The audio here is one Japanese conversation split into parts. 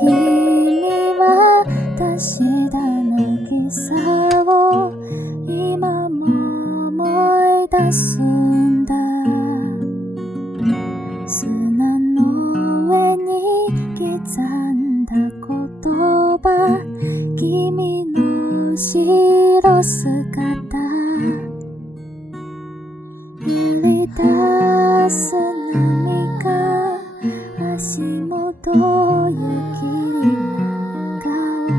日には私だ渚を今も思い出すんだ。砂の上に刻んだ言葉、君の白姿、降り出す波が足元を雪が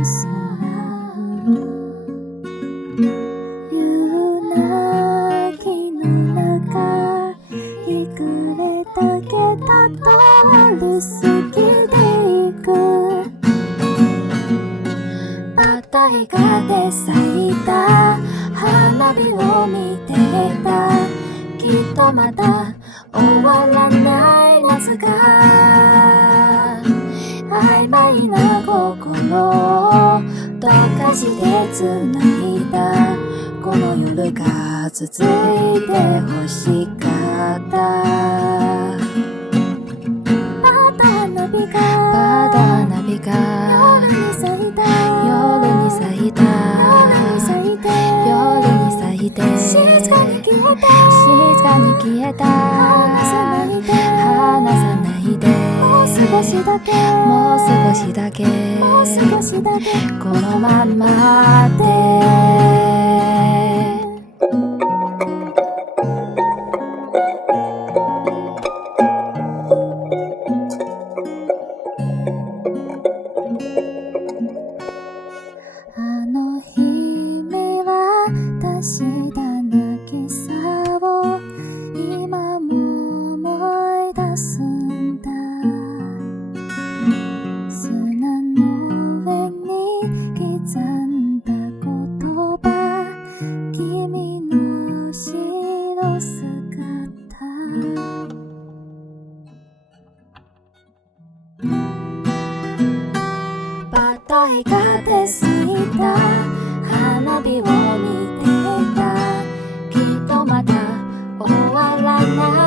襲う。夕泣きの中、日暮れだけた通り過ぎていく。バタイカで咲いた花火を見ていた。きっとまだ終わらない夏が曖昧な心を溶かして繋いだ。この夜が続いて欲しかった。まだ花火が夜に咲いた。静かに消えた。離さないで。もう少しだけこのままで。あの日には私だ渚を今も思い出すんだ。砂の上に刻んだ言葉、君の白姿。バタイカで咲いた花火を見ていた。きっとまだ終わらない